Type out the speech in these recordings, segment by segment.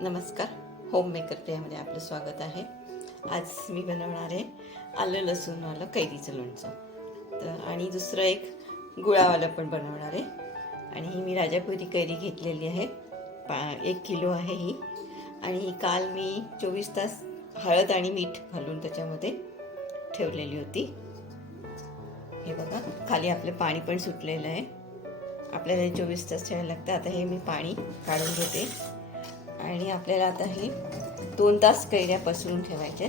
नमस्कार. Home maker प्रियामध्ये आपलं स्वागत आहे. आज मी बनवणार आहे आलं लसूणवालं कैरीचं लोणचं. तर आणि दुसरं एक गुळावालं पण बनवणार आहे. आणि ही मी राजापुरी कैरी घेतलेली आहे. पा एक किलो आहे ही. आणि ही काल मी चोवीस तास हळद आणि मीठ घालून त्याच्यामध्ये ठेवलेली होती. हे बघा खाली आपलं पाणी पण सुटलेलं आहे. आपल्याला चोवीस तास ठेवायला लागतं. आता हे मी पाणी काढून घेते. आणि आपल्याला आता हे दोन तास कैऱ्या पसरून ठेवायच्या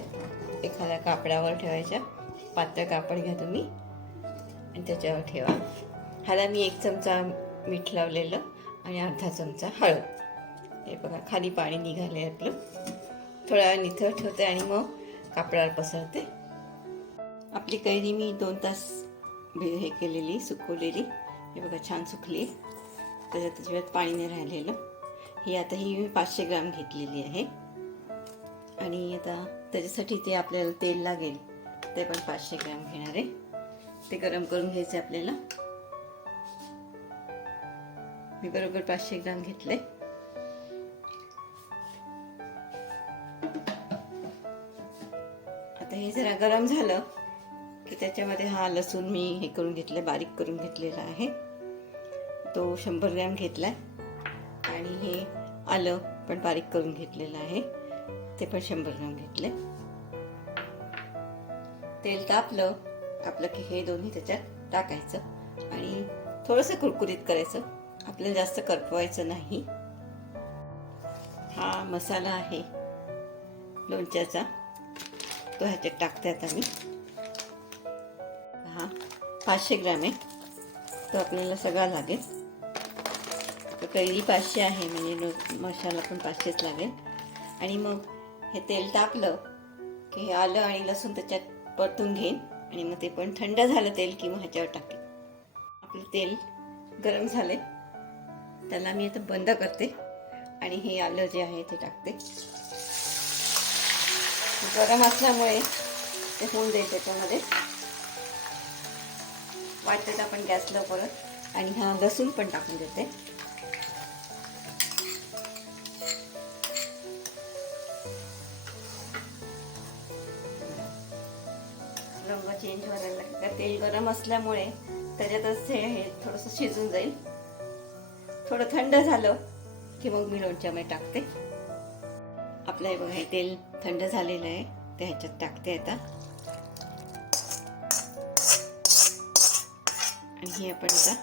एखाद्या कापडावर ठेवायच्या. पातळ कापड घ्या तुम्ही. आणि त्याच्यावर ठेवा. ह्याला मी एक चमचा मीठ लावलेलं आणि अर्धा चमचा हळद. हे बघा खाली पाणी निघाले आपलं. थोड्या वेळ निथळ ठेवते आणि मग कापडावर पसरते. आपली कैरी मी दोन तास हे केलेली सुकवलेली. हे बघा छान सुकली. त्याच्यात त्याच्यात पाणी नाही राहिलेलं. ही आता ही मी पाचशे ग्राम घेतलेली आहे. आणि आता त्याच्यासाठी ते आपल्याला तेल लागेल ते पण पाचशे ग्राम घेणार आहे. ते गरम करून घ्यायचे आपल्याला. मी बरोबर पाचशे ग्राम घेतले आता हे जरा गरम झालं की त्याच्यामध्ये हा लसूण मी हे करून घेतलं बारीक करून घेतलेला आहे. तो शंभर ग्रॅम घेतला आहे आणि हे आलं पण बारीक करून घेतलेलं आहे. ते पण शंभर ग्राम घेतले. तेल तापलं. आपलं की हे दोन्ही त्याच्यात टाकायचं आणि थोडंसं कुरकुरीत करायचं. आपल्याला जास्त करपवायचं नाही. हा मसाला आहे. लोणच्याचा. तो ह्याच्यात टाकते आता मी. हा पाचशे ग्रॅम आहे. तो आपल्याला सगळा लागेल. कैरी पाचशे आहे म्हणजे मसाला पण पाचशेच लागेल. आणि मग हे तेल टाकलं की हे आलं आणि लसूण त्याच्यात परतून घेईन. आणि मग ते पण थंड झालं तेल की मग ह्याच्यावर टाकेन. आपलं तेल गरम झाले त्याला मी आता बंद करते. आणि हे आलं जे आहे ते टाकते. गरम असल्यामुळे ते होऊन जाईल त्याच्यामध्ये. वाटतं आपण गॅसला परत. आणि हा लसूण पण टाकून देते. चेंज व्हायला लागला. तेल गरम असल्यामुळे त्याच्यातच हे हे थोडंसं शिजून जाईल. थोडं थंड झालं की मग मी लोणच्यामध्ये टाकते. आपलं हे बघा हे तेल थंड झालेलं आहे. ते ह्याच्यात टाकते आता. आणि हे आपण आता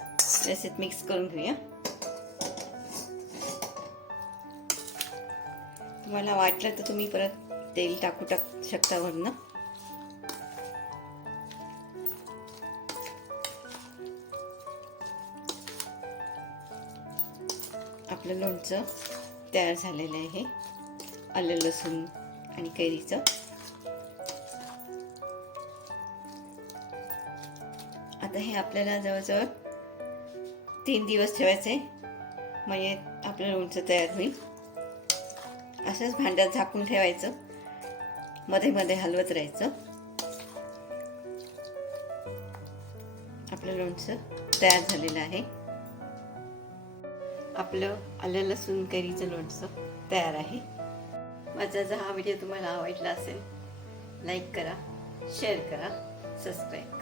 व्यवस्थित मिक्स करून घेऊया. तुम्हाला वाटलं तर तुम्ही परत तेल टाकू टाक शकता वरनं आपलं लोणचं तयार झालेलं आहे. आलं लसूण आणि कैरीचं. आता हे आपल्याला जवळजवळ तीन दिवस ठेवायचे म्हणजे आपलं लोणचं तयार होईल. असंच भांड्यात झाकून ठेवायचं. मध्ये मध्ये हलवत राहायचं. आपलं लोणचं तयार झालेलं आहे. आपलं आलं लसूण कैरीचं लोणचं तयार आहे. माझा जर हा व्हिडिओ तुम्हाला आवडला असेल लाईक करा शेअर करा सबस्क्राईब करा.